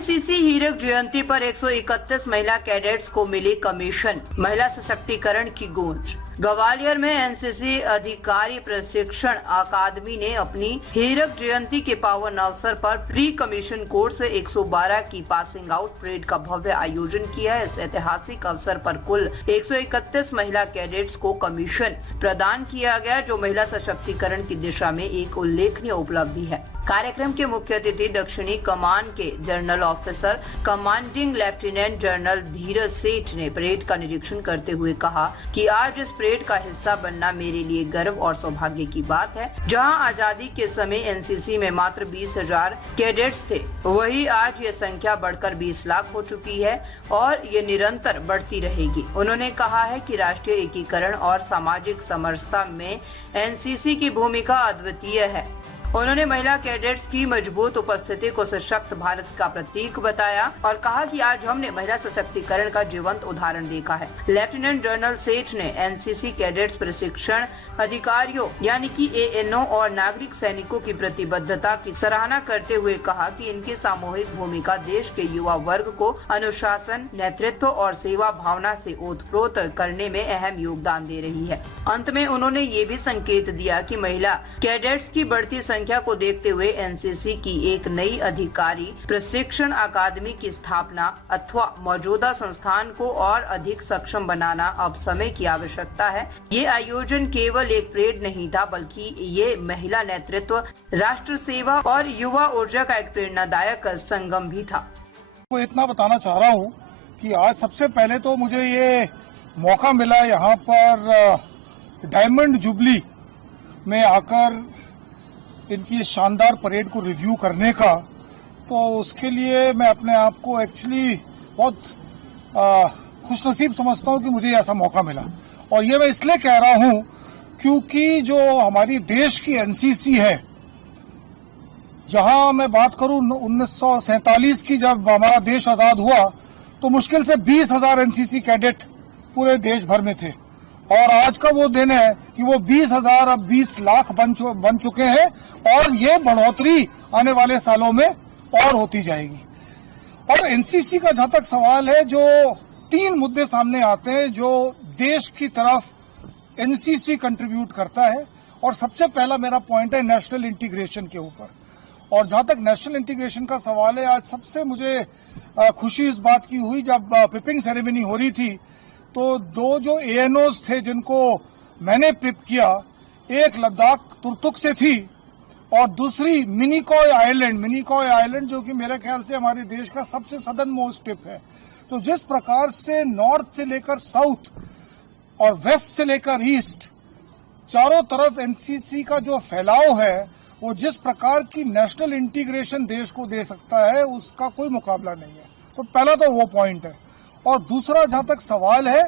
NCC हीरक जयंती पर 131 महिला कैडेट्स को मिली कमीशन। महिला सशक्तिकरण की गूंज। ग्वालियर में एनसीसी अधिकारी प्रशिक्षण अकादमी ने अपनी हीरक जयंती के पावन अवसर पर प्री कमीशन कोर्स 112 की पासिंग आउट परेड का भव्य आयोजन किया है। इस ऐतिहासिक अवसर पर कुल 131 महिला कैडेट्स को कमीशन प्रदान किया गया, जो महिला सशक्तिकरण की दिशा में एक उल्लेखनीय उपलब्धि है। कार्यक्रम के मुख्य अतिथि दक्षिणी कमान के general officer commanding lieutenant general Dheeraj Seth ने परेड का निरीक्षण करते हुए कहा कि आज इस परेड का हिस्सा बनना मेरे लिए गर्व और सौभाग्य की बात है। जहां आजादी के समय एनसीसी में मात्र 20,000 कैडेट्स थे, वहीं आज ये संख्या बढ़कर 20 लाख हो चुकी है और ये निरंतर बढ़ती रहेगी। उन्होंने कहा है कि राष्ट्रीय एकीकरण और सामाजिक समरसता में एनसीसी की भूमिका अद्वितीय है। उन्होंने महिला कैडेट्स की मजबूत उपस्थिति को सशक्त भारत का प्रतीक बताया और कहा कि आज हमने महिला सशक्तिकरण का जीवंत उदाहरण देखा है। लेफ्टिनेंट जनरल सेठ ने एनसीसी कैडेट्स प्रशिक्षण अधिकारियों यानी कि एएनओ और नागरिक सैनिकों की प्रतिबद्धता की सराहना करते हुए कहा कि इनकी सामूहिक भूमिका देश के युवा वर्ग को अनुशासन, नेतृत्व और सेवा भावना से ओतप्रोत करने में अहम योगदान दे रही है। अंत में उन्होंने ये भी संकेत दिया कि महिला कैडेट्स की बढ़ती संख्या को देखते हुए एनसीसी की एक नई अधिकारी प्रशिक्षण अकादमी की स्थापना अथवा मौजूदा संस्थान को और अधिक सक्षम बनाना अब समय की आवश्यकता है। ये आयोजन केवल एक परेड नहीं था, बल्कि ये महिला नेतृत्व, राष्ट्र सेवा और युवा ऊर्जा का एक प्रेरणादायक संगम भी था। तो इतना बताना चाह रहा हूँ कि आज सबसे पहले तो मुझे ये मौका मिला यहाँ पर डायमंड जुबली में आकर इनकी शानदार परेड को रिव्यू करने का, तो उसके लिए मैं अपने आप को एक्चुअली बहुत खुशनसीब समझता हूँ कि मुझे ऐसा मौका मिला। और ये मैं इसलिए कह रहा हूँ क्योंकि जो हमारी देश की एनसीसी है, जहां मैं बात करूं 1947 की, जब हमारा देश आजाद हुआ तो मुश्किल से 20,000 एनसीसी कैडेट पूरे देश भर में थे, और आज का वो दिन है कि वो 20,000 अब 20 लाख बन चुके हैं और ये बढ़ोतरी आने वाले सालों में और होती जाएगी। और एनसीसी का जहां तक सवाल है, जो 3 मुद्दे सामने आते हैं जो देश की तरफ एनसीसी कंट्रीब्यूट करता है, और सबसे पहला मेरा पॉइंट है नेशनल इंटीग्रेशन के ऊपर। और जहां तक नेशनल इंटीग्रेशन का सवाल है, आज सबसे मुझे खुशी इस बात की हुई, जब पिपिंग सेरेमनी हो रही थी तो 2 जो एएनओस थे जिनको मैंने पिप किया, एक लद्दाख तुर्तुक से थी और दूसरी मिनिकॉय आइलैंड जो कि मेरे ख्याल से हमारे देश का सबसे सदर्न मोस्ट टिप है। तो जिस प्रकार से नॉर्थ से लेकर साउथ और वेस्ट से लेकर ईस्ट चारों तरफ एनसीसी का जो फैलाव है, वो जिस प्रकार की नेशनल इंटीग्रेशन देश को दे सकता है, उसका कोई मुकाबला नहीं है। तो पहला तो वो पॉइंट है। और दूसरा जहां तक सवाल है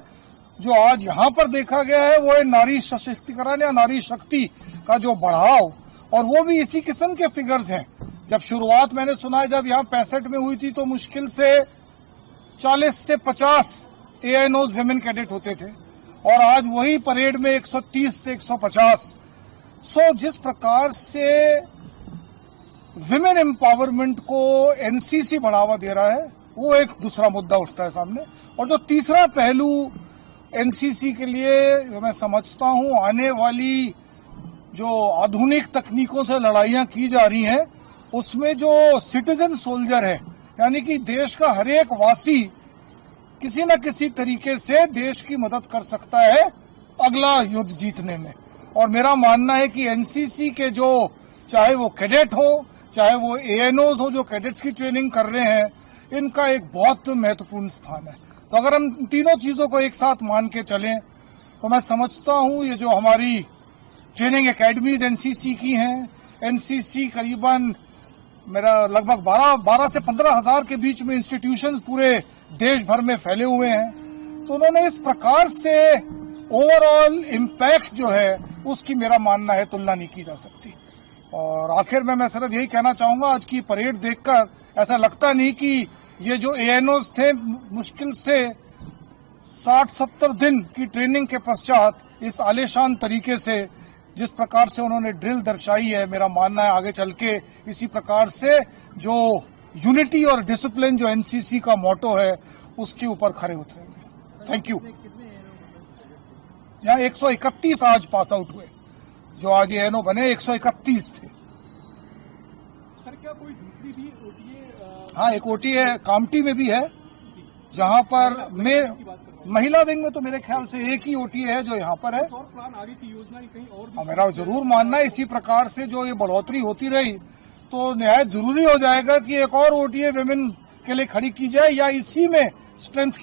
जो आज यहाँ पर देखा गया है, वो है नारी सशक्तिकरण या नारी शक्ति का जो बढ़ाव, और वो भी इसी किस्म के फिगर्स हैं। जब शुरुआत मैंने सुना है, जब यहाँ 65 में हुई थी तो मुश्किल से 40 से 50 एएनओस विमेन कैडेट होते थे, और आज वही परेड में 130 से 150। सो जिस प्रकार से विमेन एम्पावरमेंट को एनसीसी बढ़ावा दे रहा है, वो एक दूसरा मुद्दा उठता है सामने। और जो तीसरा पहलू एनसीसी के लिए जो मैं समझता हूं, आने वाली जो आधुनिक तकनीकों से लड़ाइयां की जा रही हैं, उसमें जो सिटीजन सोल्जर है, यानी कि देश का हर एक वासी किसी न किसी तरीके से देश की मदद कर सकता है अगला युद्ध जीतने में। और मेरा मानना है कि एनसीसी के जो, चाहे वो कैडेट हो, चाहे वो एएनओस हो जो कैडेट्स की ट्रेनिंग कर रहे हैं, इनका एक बहुत महत्वपूर्ण स्थान है। तो अगर हम तीनों चीजों को एक साथ मान के चलें, तो मैं समझता हूं ये जो हमारी ट्रेनिंग एकेडमीज एनसीसी की हैं, एनसीसी करीबन मेरा लगभग 12 से 15,000 के बीच में इंस्टीट्यूशंस पूरे देश भर में फैले हुए हैं, तो उन्होंने इस प्रकार से ओवरऑल इम्पैक्ट जो है उसकी मेरा मानना है तुलना नहीं की जा सकती। और आखिर में मैं सिर्फ यही कहना चाहूंगा, आज की परेड देखकर ऐसा लगता नहीं कि ये जो एएनओस थे, मुश्किल से 60-70 दिन की ट्रेनिंग के पश्चात इस आलीशान तरीके से जिस प्रकार से उन्होंने ड्रिल दर्शाई है, मेरा मानना है आगे चल के इसी प्रकार से जो यूनिटी और डिसिप्लिन जो एनसीसी का मोटो है उसके ऊपर खरे उतरेंगे। Thank you. यहाँ 131 आज पास आउट हुए, जो आज एएनओ बने 131 थे। सर क्या कोई दूसरी भी ओटीए? हाँ, एक ओटीए कामटी में भी है, जहाँ पर महिला विंग में तो मेरे ख्याल से एक ही ओटीए है जो यहाँ पर है। और प्लान आगे की योजना कहीं और भी? मेरा जरूर मानना है इसी प्रकार से जो ये बढ़ोतरी होती रही तो निहायत जरूरी हो जाएगा कि एक और ओटीए विमेन के लिए खड़ी की जाए या इसी में स्ट्रेंथ की